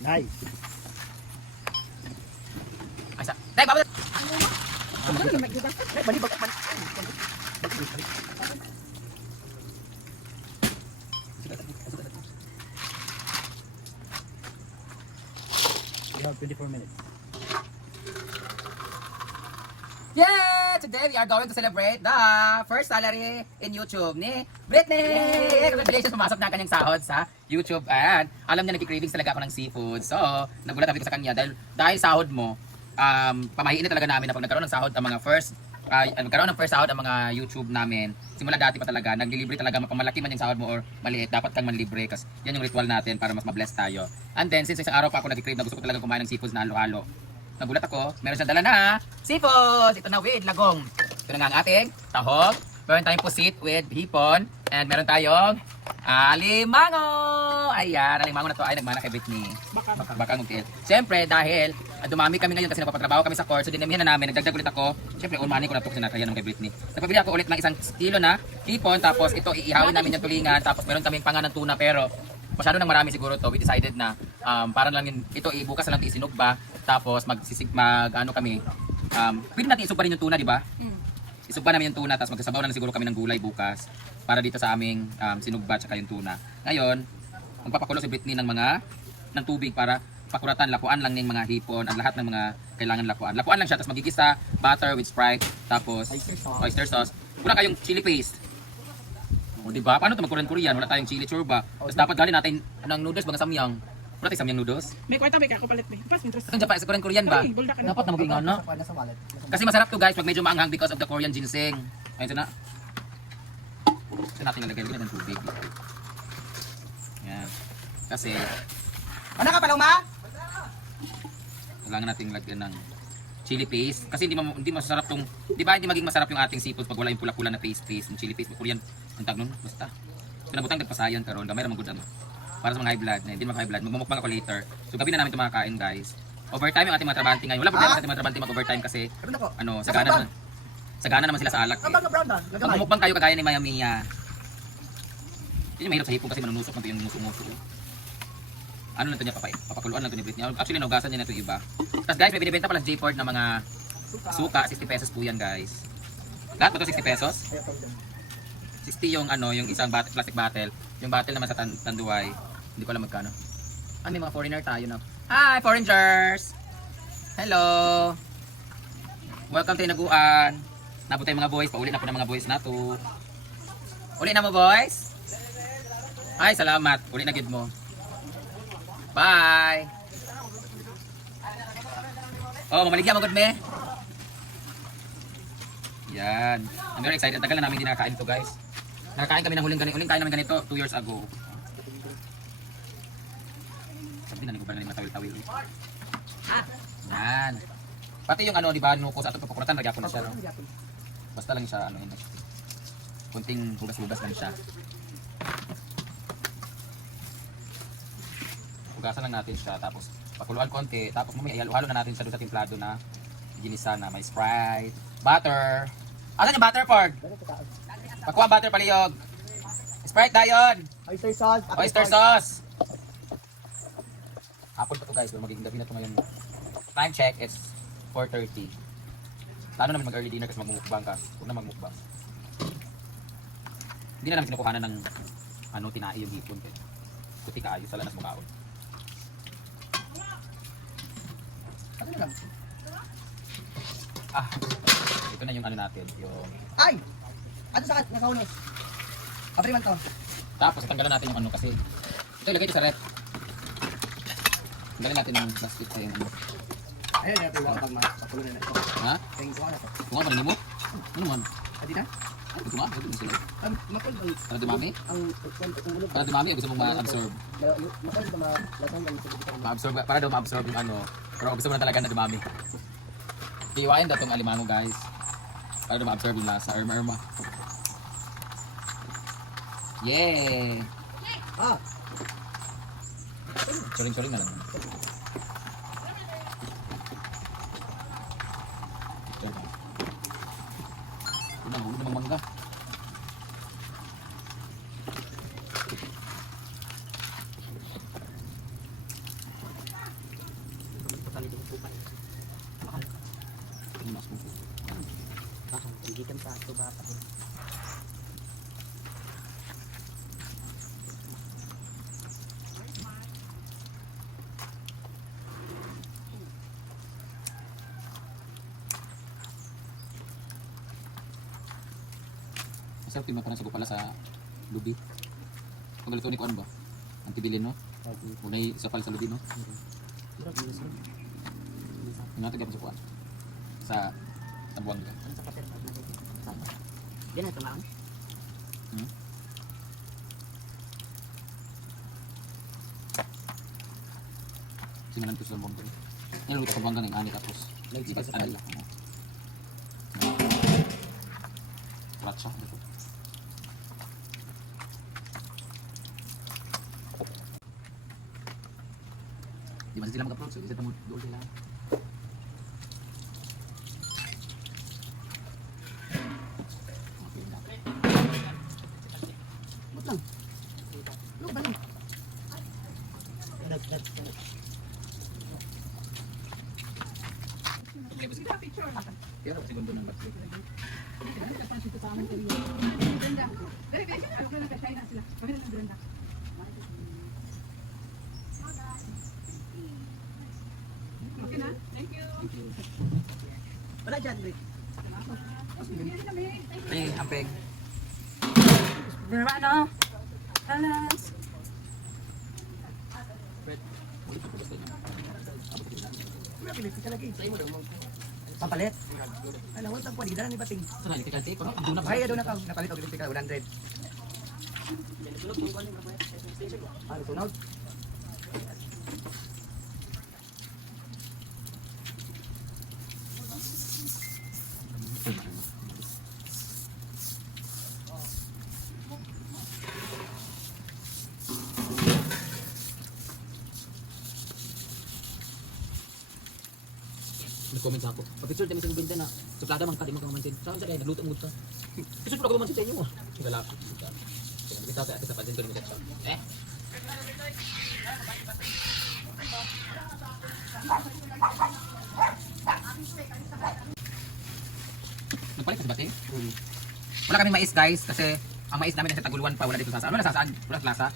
Nice. Asa. Dai, baba. We have 24 minutes. Yeah! Today we are going to celebrate the first salary in YouTube ni Britney! Congratulations! Pumasok na ang kanyang sahod sa YouTube. And alam niya nagki-cravings talaga ako ng seafood. So, nagulat kami ko sa kanya dahil sahod mo, pamahiin na talaga namin na pag nagkaroon ng sahod ang mga first sahod ang mga YouTube namin. Simula dati pa talaga, naglilibre talaga, mapamalaki man yung sahod mo or maliit, dapat kang manlibre kasi yan yung ritual natin para mas mabless tayo. And then, since isang araw pa ako nag-crave na gusto ko talaga kumain ng seafoods na halo-halo. Nagulat ako, meron siyang dala na seafoods! Ito na with lagong. Ito na nga ang ating tahog. Meron tayong pusit with hipon. And meron tayong alimango! Ayan, alimango na to ay nagmana kay Britney. Baka ngugil. Siyempre, dahil dumami kami ngayon kasi nagpapatrabaho kami sa court. So dinamihan na namin, nagdagdag ulit ako. Siyempre, ulmani ko na to kasi nakaya ng kay Britney. Nagpabili ako ulit ng isang kilo na hipon. Tapos ito, iihawin namin yung tulingan. Tapos meron kaming panga ng tuna. Pero masyado nang marami siguro to. We decided na parang lang ito, ibukas na lang isinugba. Tapos kami. Pwede natin isugba rin yung tuna, di ba? Isugba namin yung tuna, tapos magsasabaw na siguro kami ng gulay bukas para dito sa aming sinugba tsaka yung tuna. Ngayon, magpapakulo si Britney ng tubig para pakuratan, lakuan lang ng mga hipon, ang lahat ng mga kailangan lakuan. Lakuan lang siya, tapos magigisa, butter with Sprite, tapos oyster sauce. Wala kayong chili paste. O diba? Paano ito mag-Korean? Wala tayong chili chorba. Tapos dapat galing natin ng noodles, mga samyang. Wala tayong samyang noodles. May kwarta ba ako palit may. Pas mintas. Ito dyan pa, sa Korean ba? Dapat na maging ano. Kasi masarap to guys, pag medyo maanghang because of the Korean ginseng. Ayun na. Ito natin nalagay ng tubig. Yan. Kasi Ano ka pala, ma? kailangan nating lagyan ng chili paste. Kasi hindi masarap tong, di ba hindi maging masarap yung ating seafood pag wala yung pula-pula na paste. Yung chili paste, Korean, ang tag nun, basta. Pinabutang nagpasayan karon, gamay ramang good ano. Para sa mga high blood, hindi mga high blood, magmumukbang ako later. So gabi na namin ito makakain guys. Overtime yung ating mga trabante ngayon. Wala problema sa ating mga trabante mag-overtime kasi sagana naman sila sa alak. Magmumukbang kayo kagaya ni Maya Mia. Yun yung mahirap sa hipon kasi manunusok man ito yung muso-muso. Ano lang ito niya papakuluan lang ito ni Britney. Actually naugasan niya na ito iba. Tapos guys, may binibenta pala J-Ford na mga suka, 60 pesos po yan guys. Lahat ba ito 60 pesos? 60 yung yung isang plastic bottle. Yung bottle naman sa Tanduay. Hindi ko alam magkano. May mga foreigner tayo na. Hi foreigners! Hello! Welcome to Inaguan. Nabot tayo mga boys. Pauli na po ng mga boys na to. Uli na mo boys? Ay, salamat. Uli na gid mo. Bye! Oh, mamaligyan mo good me. Yan. I'm very excited. Tagal na namin hindi nakakain ito guys. Nakakain kami ng huling kain namin ganito 2 years ago. Sabi na nagubal na yung matawil-tawil. Yan. Pati yung di ba, nuko sa ato papakuratan, nagyapon na siya, no? Basta lang siya, kunting hugas-hugas lang siya. Hugasan lang natin siya, tapos pakuluan konti, tapos mamaya ihalo-halo na natin siya doon sa timplado na ginisa na may Sprite, butter. Asan yung butter, Ford? Pakuha ang butter, paliyog. Sprite dayon. Oyster sauce. Oyster sauce. Hapon pa to guys, magiging gabi na to ngayon. Time check is 4:30. Plano namin mag-early dinner kasi magmumukbang ka. Huwag na magmukbang. Hindi na namin sinukuhanan ng tinai yung hipon. Kuti ka ayos sa lanas mukhaon. Ito na yung natin, yung Ay! Ano sa nakaunos? Kapri man to. tapos tanggalan natin yung kasi ito ilagay ito sa ref. Tanggalin natin yung plastic sa yung Ayun, natin lang pag mapakulo na ito. Ha? Tingin ko to. Tunga pa rin mo? Ano man? Adi na? Ay, tunga? Ito mo sila. Makul ba? Para dumami? Ang ulo. Para dumami, gusto mong ma-absorb. Makul ba malasang lang sa Ma-absorb, para daw ma-absorb yung pero gusto mo na talaga na dumami. Iwain daw itong alimango guys. Para daw ma-absorb yung lasa. Irma. Yeah! Choring-choring na lang. Ito na, hulo namang mangga. Masarap yung makanan sa pala sa lubi. Pagkalito ni Kuan ba? Antibilin no? Unay isa pala sa lubi no? Yung natin sa Kuan. Sa Buwang ka. Yan ang tumaon. Simanan ko sa Buwang ka. Yan luto sa Buwang ka ng ani tapos. Ibas anal lang. Ratsa. Di man sila mag-approach, so isa tamo doon sila. Okay na. Mut lang. Lug ba lang? Kaya na segundo ng battery. Wala dyan, Rick. Ay, ampeg. Diba ano? Alas. Pampalit. Ano, wala tang pwede. Dala ni Bating. Sana ni kay ko no? Ang duna ba? Ay, doon na ka. Napalit og electrical 100. Ah, sunog. Nag-comment ako. Pag-picture tayo sa benda na suplada man kadi magkamantin. Saan sa kaya nagluto mo ta? Picture ko man sa inyo. Galak. Kita sa sa pasin ko ni Mitcha. Nagpalit ka sa bati? Wala kaming mais guys kasi ang mais namin nasa Taguluan pa, wala dito sa saan. Wala saan? Wala sa plaza.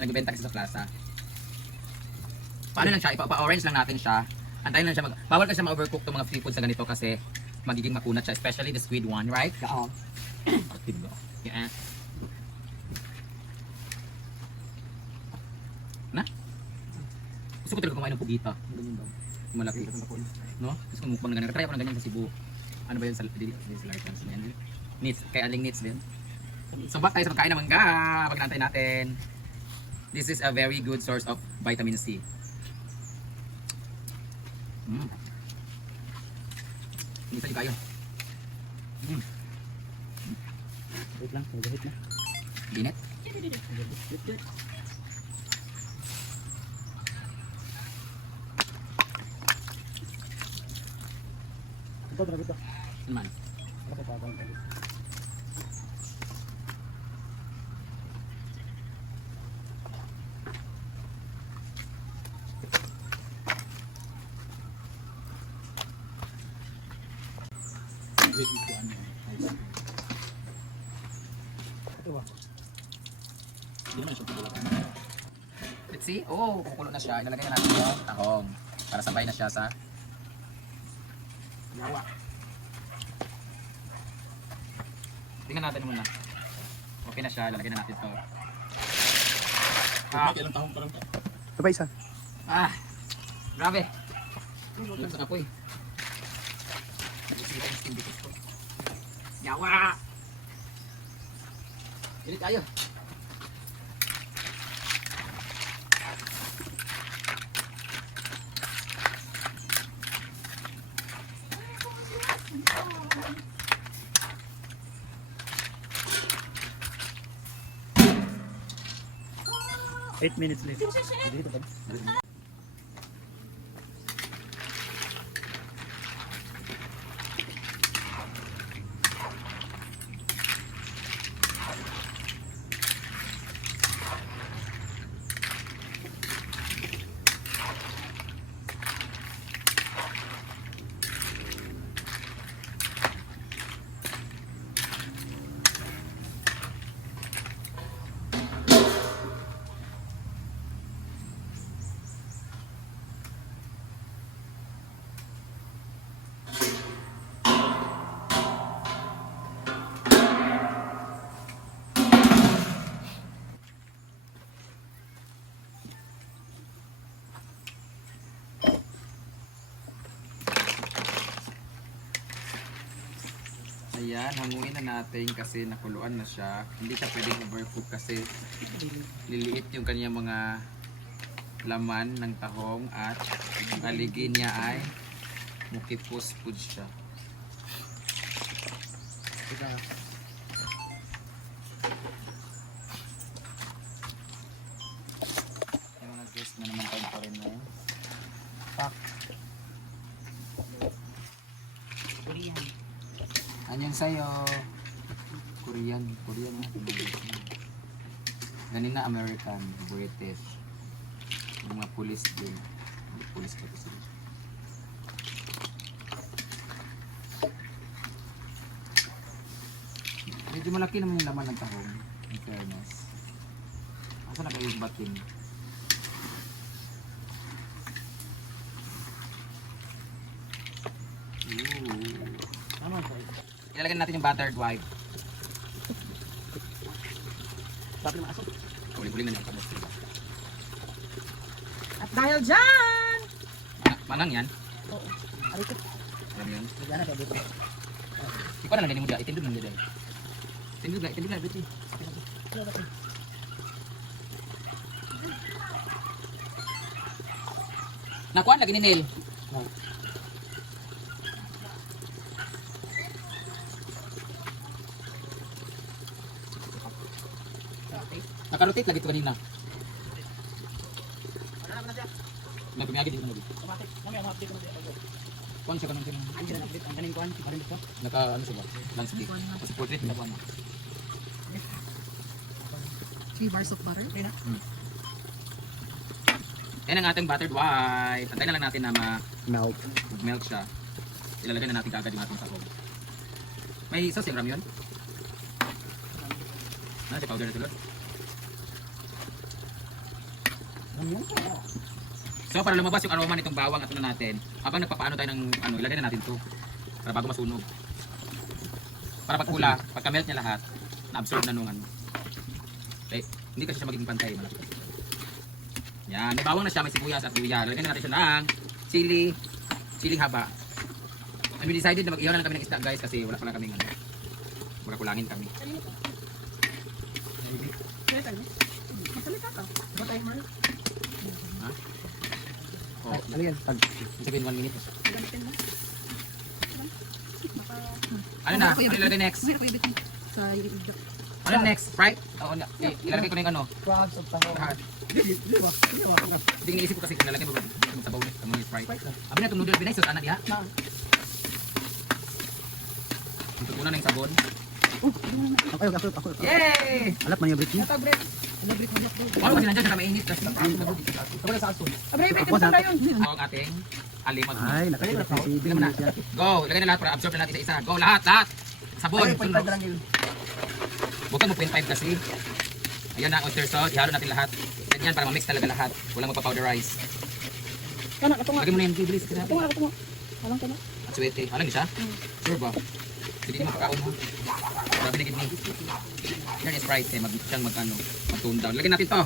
Nagbebenta kasi sa plaza. Paano lang siya? Ipa-orange lang natin siya. Antayin lang siya bawal kasi ma-overcook itong mga seafood sa ganito kasi magiging makunat siya, especially the squid one, right? Oo. Yeah. Na? Gusto ko talaga kumain ng pugita. Malaki. No? Gusto ko mukbang na ganyan. Try ako ng ganyan sa Cebu. Ano ba yun sa Larkans? Nits. Kaya aling nits din. So back tayo sa pagkain ng mangga. Pag-nantay natin. This is a very good source of vitamin C. Hindi tayo kayo. Wait lang, wait na. Binet. Ito, grabe ito. Ano man? Ako pa ako. Ito ba? Let's see. Oh, kumukulo na siya. Ilalagay na natin yung tahong para sabay na siya sa Yawa. tingnan natin muna. Okay na siya. Ilalagay na natin ito. Ito pa isa. Grabe. Lang sa kapoy. Yawa! Pilit tayo. Eight minutes left. Ayan, hanguin na natin kasi nakuluan na siya. Hindi siya pwedeng overcook kasi liliit yung kanyang mga laman ng tahong at ang aligi niya ay mukipus food siya. Yung mga guys na naman tayo pa rin na yun. Pak. Korean. Anyong sayo. Korean na. Ganina American, British. Yung mga police din. Police pa kasi. Medyo malaki naman yung laman ng tahong. In fairness. Asa na kayo yung batin? Ooh. Tama ba? Ilalagay natin yung buttered wife. Bakit naman aso? Uli-uli na natin. At dahil dyan! Manang yan. Oo. Ari ko. Alam yun. Hindi na pwede. Ikaw na lang din mo dyan. Itindog lang dyan. Itindog lang. Biti. Nakuha lagi ni Neil. Nakarotate lagi ito kanina. May pumiyagi din naman. Automatic. Mamaya ma-update ko na siya. Kuhan siya ganun kanina. Ang sila update. Ang galing kuhan. Ang galing ko. Naka ano siya ba? Landscape. Kasi portrait na kuhan. 3 bars of butter. Okay na? Yan ang ating buttered white. Antayin na lang natin na Melt. mag-melt siya. Ilalagay na natin kaagad yung ating sahog. May sauce yung ramyun? Ano siya powder na tulad? So para lumabas yung aroma nitong bawang at ano natin, habang nagpapaano tayo ng ano, ilagay na natin to para bago masunog. Para pagkula, pagka-melt niya lahat, na-absorb na nung ano. Okay, hindi kasi siya magiging pantay, malapit. Yan, may bawang na siya, may sibuyas at luya. Lagyan na natin siya ng siling haba. I decided na mag-ihaw na lang kami ng isda guys kasi wala pa lang kaming ano. Wala kulangin kami. Magsalita ka. Ba timer? Ha? Oh, Ano yan? Pag sabihin 1 minute. Gamitin mo. Ano na? Ano ilalagay next? May ako ibig sa ibig. Ano next? Sprite? Oo, ilalagay ko na yung ano. crabs of taho. Lahat. Hindi ba? Hindi iniisip ko kasi kung lalagay mo ba yung sabaw na yung Sprite. Abi na itong noodle binay, sus ana diha. Na. Ito una na yung sabon. Ako. Yay! Alap man yung break niya. Ito, Brett. Ano break mo? Wow, kasi nandiyan siya na mainit. Tapos Ako na sa aso. Abre, may tinta tayo. ang ating alimot. Ay, nakasilap na si Tingnan mo na. Go, ilagay na lahat para absorb na natin isa-isa. Go, lahat. Sabon. Ay, 0.5 na lang yun. Huwag kang mo 0.5 kasi. Ayan na, oyster sauce. Ihalo natin lahat. Ganyan para ma-mix talaga lahat. Walang magpa-powderize. Kana, ito nga. Lagay mo na yung bibilis. Ito nga, ito nga. Alam ka na. At suwete. Alam niyo siya? Sure ba? Hindi mo makakaon mo. Grabe na gid ni. Yan is Sprite. Siyang mag-tone down. Lagyan natin to.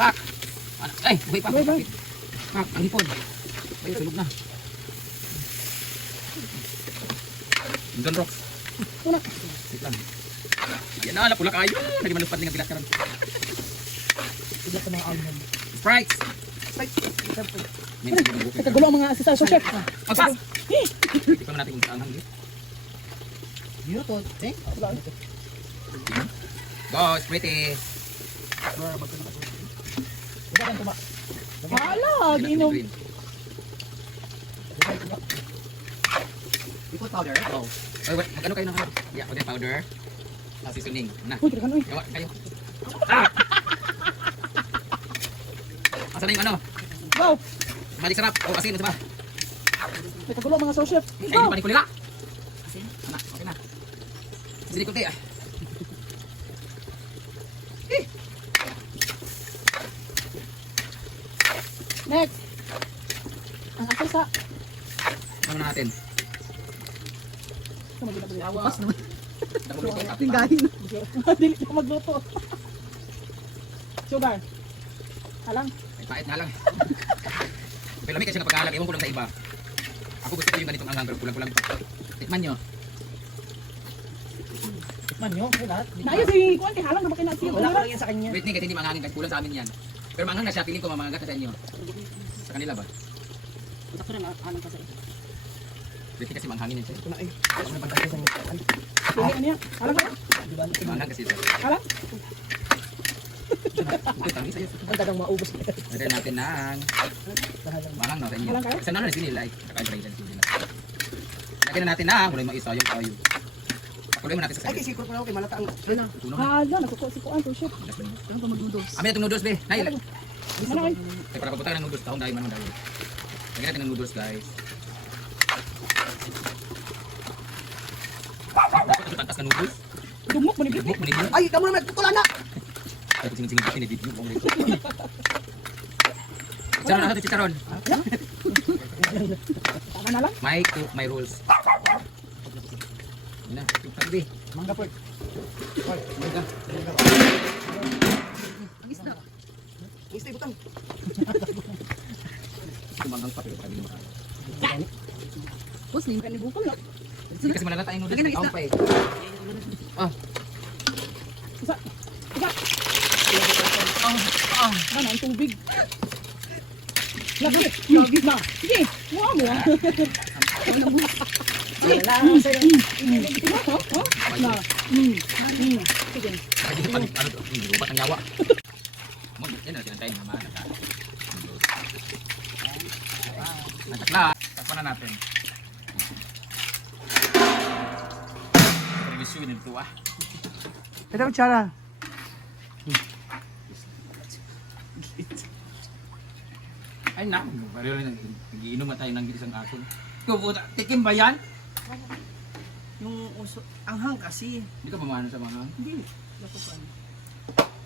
Pak! Ay, buhay pa. Pak, ang hipon. Ay, tulog na. Don Rocks. Una. Wait lang. Yan na, napula kayo. Naging malupad ng pilat ka ron. Tignan ko ng almond. Sprites! May naging bukid. Ito, gulo ang mga asisa sa chef. Pagsas! Hindi pa natin kung saan hanggang. Yun to. Eh? Go, it's pretty. Ito kan tuma. Hala, ginom. Ipot powder. Oh. Mag-ano kayo ng ano? Yeah, mag powder. Seasoning. Na. Uy, tirakan, uy. Gawa kayo. Ah! Asan na yung ano? Go. Mali sarap. O asin, ano ba? May kagulo ang mga sa chef. Ay, Go. hindi pa ni kulila. Anak, okay na. Sini ko tayo. Next. Ang asisa. Ano na natin? Pas naman. Damulo ko. Tinggahin. Dili ka magluto. Sugar. Alang. Ay, pait na lang. Pero lamig kasi kapag alam, ewan ko lang sa iba. Ako gusto ko yung ganitong angang, pero kulang-kulang pa. Tikman nyo. Tikman nyo, lahat. Nayo si kuan kay halang na ba kay na siya. Wala ka lang yan sa kanya. Britney, kasi hindi mangangin kahit kulang sa amin yan. Pero mangang na siya, piling ko mamangagat na sa inyo. Sa kanila ba? Sakto na halang ka sa. Britney kasi manghangin yan siya. Ito na eh. Ano na pagkakita sa mga. Pili ano yan? Halang ka? Diba? Manghang kasi ito. Halang? Ito, tangi sa'yo. Ang dadang maubos na. Lagyan natin ng mangang no, sa inyo. Mangang kayo? Kasi nanon na sinila, like, kakain sa inyo. Lagyan na natin ng kulay maisa, yung kayo. Pakuloy mo natin sa Ay, saglit. kasi ko na ako kay malata ang. Ano? Tunog. Hala, nagkuko si kuan to shit. Ano pa mag-noodles? Amin itong noodles, be. Nay, Ano ay? kaya para pagpunta ka ng noodles, taong dahil manong dahil. Lagyan natin ng noodles, guys. Dapat ito tangkas na noodles. Dumok mo ni Britney. Buk, maniglo. Ay, kamu naman. Tutula na. Ay, kung singin-singin ko, pinibidyo ko. Chicharon na ito, chicharon. Tama na lang. My rules. Yan na, pagbi. Mangga po. Mangga. Ang isda. Ang isda butang. Tumanggang pa, pero kami makakain. Bus ni kan ibukol na. Hindi kasi malala tayong noodles. Taong pa eh. Ah, Isa. Isa. Ano ang tubig? Lagi. Lagi na. Sige. Muha mo. Wala. Sa'yo. Tingnan mo. Na. Sige. ay, ano to? Hindi, ubat ang yawa. Yan na, tinantayin naman. Nagtakla. Takpan na natin. Review din ito ah. Ito ang tsara. Ay naku, pareho rin nagiinom na tayo ng isang aso. Puta, tikim ba yan? Yung uso. Anghang kasi. Hindi ka mamano sa mga Hindi.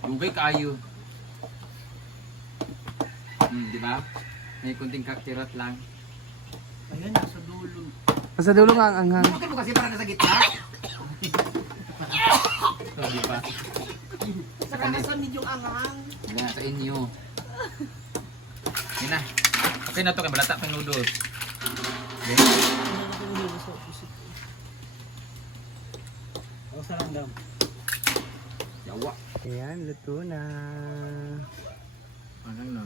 lugay kayo. Di ba? May kunting kakirot lang. Ayan, nasa dulo. Sa dulo nga ang anghang. Bakit mo kasi parang nasa gitna? So, di ba? Sa kakasan medyo anghang. Wala sa inyo. Yan na. Okay na to, kay malata pang noodles. Okay? O, sarang daw. Yawa. Ayan, luto na. Parang no.